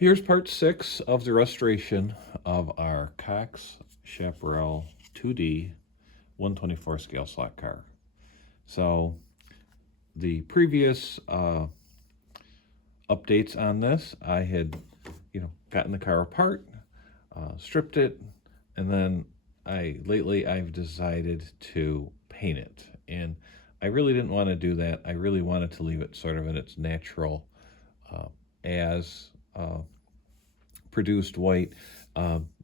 Here's part 6 of the restoration of our Cox Chaparral 2D 124 scale slot car. So the previous updates on this, I had gotten the car apart, stripped it, and then lately I've decided to paint it. And I really didn't want to do that. I really wanted to leave it sort of in its natural as produced white,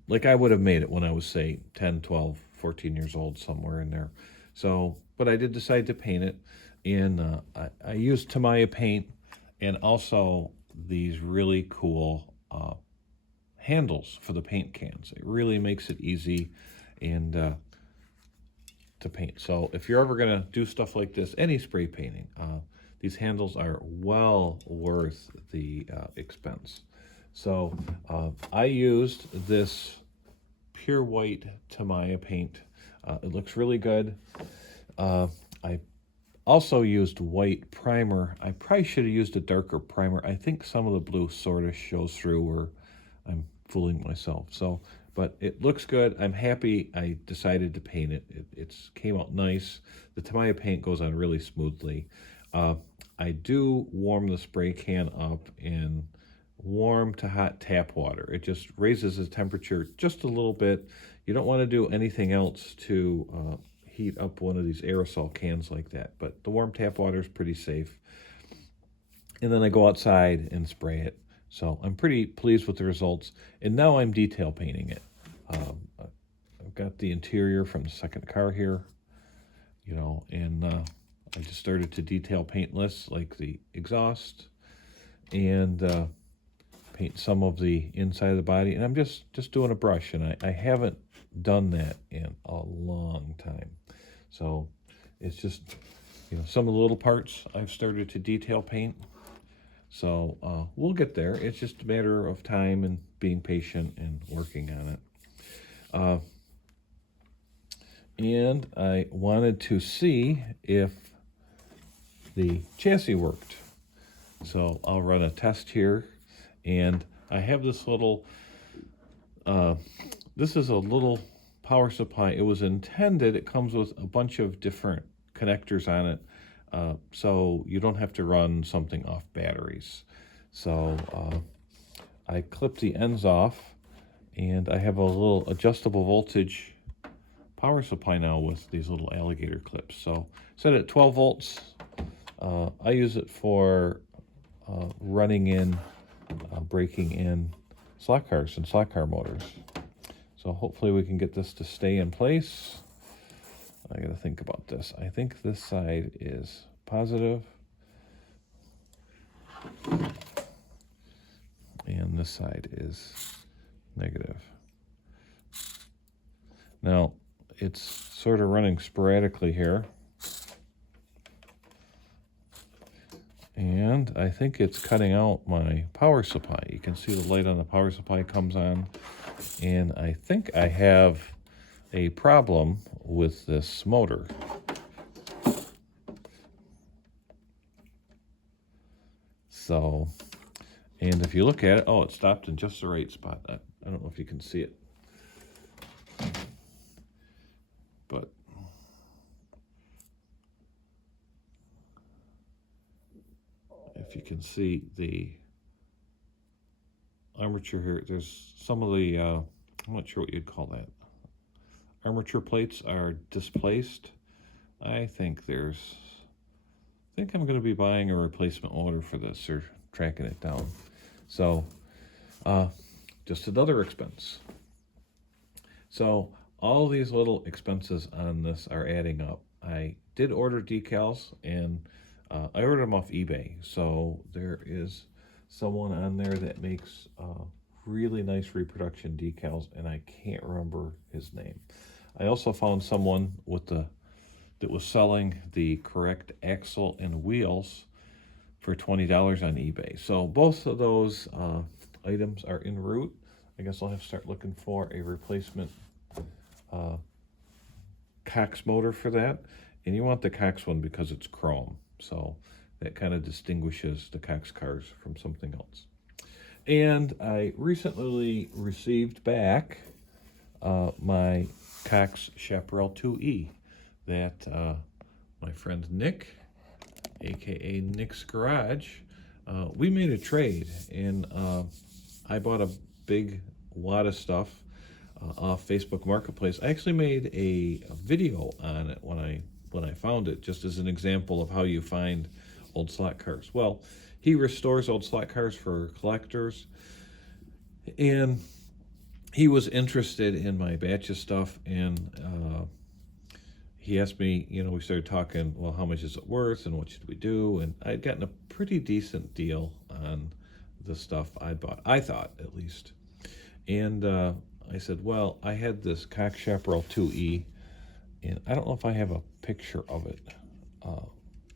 like I would have made it when I was, say, 10, 12, 14 years old, somewhere in there. So, but I did decide to paint it, and I used Tamiya paint and also these really cool handles for the paint cans. It really makes it easy and to paint. So if you're ever going to do stuff like this, any spray painting, these handles are well worth the expense. So I used this pure white Tamiya paint. It looks really good. I also used white primer. I probably should have used a darker primer. I think some of the blue sort of shows through, or I'm fooling myself. So, but it looks good. I'm happy I decided to paint it. It came out nice. The Tamiya paint goes on really smoothly. I do warm the spray can up in warm to hot tap water. It just raises the temperature just a little bit. You don't want to do anything else to heat up one of these aerosol cans like that, but the warm tap water is pretty safe. And then I go outside and spray it. So I'm pretty pleased with the results. And now I'm detail painting it. I've got the interior from the second car here, and I just started to detail paint lists like the exhaust and paint some of the inside of the body. And I'm just doing a brush, and I haven't done that in a long time. So it's just, some of the little parts I've started to detail paint. So we'll get there. It's just a matter of time and being patient and working on it. And I wanted to see if the chassis worked. So I'll run a test here. And I have this little, this is a little power supply. It was intended, it comes with a bunch of different connectors on it, so you don't have to run something off batteries. So I clipped the ends off, and I have a little adjustable voltage power supply now with these little alligator clips. So set it at 12 volts. I use it for running in, breaking in slot cars and slot car motors. So hopefully we can get this to stay in place. I gotta think about this. I think this side is positive, and this side is negative. Now, it's sort of running sporadically here. And I think it's cutting out my power supply. You can see the light on the power supply comes on. And I think I have a problem with this motor. So, and if you look at it, oh, it stopped in just the right spot. I don't know if you can see it. But if you can see the armature here, there's some of the, I'm not sure what you'd call that. Armature plates are displaced. I think I'm going to be buying a replacement motor for this, or tracking it down. So, just another expense. So, all these little expenses on this are adding up. I did order decals, and I ordered them off eBay. So, there is someone on there that makes really nice reproduction decals, and I can't remember his name. I also found someone that was selling the correct axle and wheels for $20 on eBay. So both of those items are en route. I guess I'll have to start looking for a replacement Cox motor for that. And you want the Cox one because it's chrome. So that kind of distinguishes the Cox cars from something else. And I recently received back my Cox Chaparral 2E that my friend Nick, aka Nick's Garage, we made a trade, and I bought a big wad of stuff off Facebook Marketplace. I actually made a video on it when I found it, just as an example of how you find old slot cars. Well, he restores old slot cars for collectors, and he was interested in my batch of stuff, and he asked me, we started talking, well, how much is it worth and what should we do? And I'd gotten a pretty decent deal on the stuff I bought, I thought, at least. And I said, well, I had this Cox Chaparral 2E, and I don't know if I have a picture of it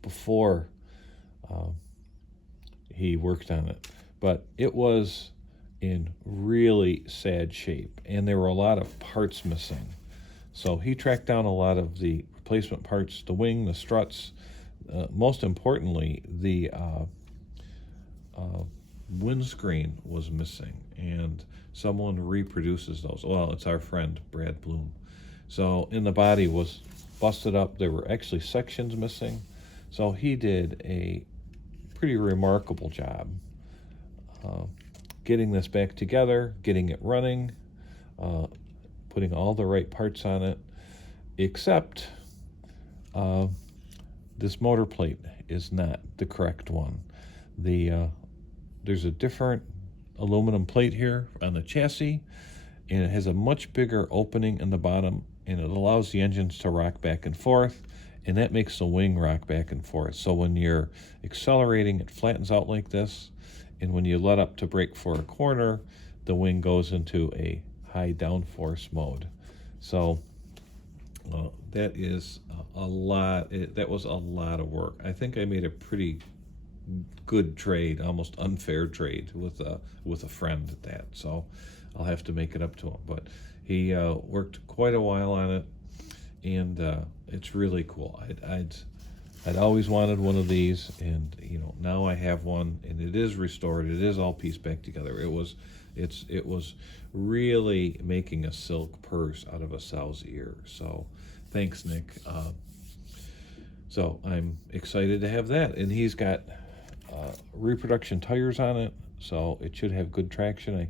before he worked on it, but it was in really sad shape, and there were a lot of parts missing. So he tracked down a lot of the replacement parts, the wing, the struts, most importantly, the windscreen was missing, and someone reproduces those. Well, it's our friend, Brad Bloom. So, in the body was busted up. There were actually sections missing. So he did a pretty remarkable job getting this back together, getting it running, putting all the right parts on it, except this motor plate is not the correct one. There's a different aluminum plate here on the chassis, and it has a much bigger opening in the bottom, and it allows the engines to rock back and forth, and that makes the wing rock back and forth. So when you're accelerating, it flattens out like this, and when you let up to brake for a corner, the wing goes into a high downforce mode. So that is a lot. That was a lot of work. I think I made a pretty good trade, almost unfair trade with a friend at that. So I'll have to make it up to him. But he worked quite a while on it, and it's really cool. I'd always wanted one of these, and now I have one, and it is restored. It is all pieced back together. It was really making a silk purse out of a sow's ear. So thanks, Nick. So I'm excited to have that, and he's got reproduction tires on it, so it should have good traction. I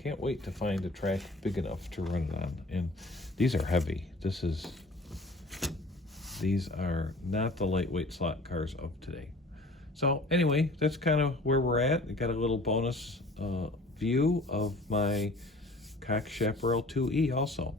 can't wait to find a track big enough to run it on. And these are heavy. These are not the lightweight slot cars of today. So anyway, that's kind of where we're at. I got a little bonus view of my Cox Chaparral 2E also.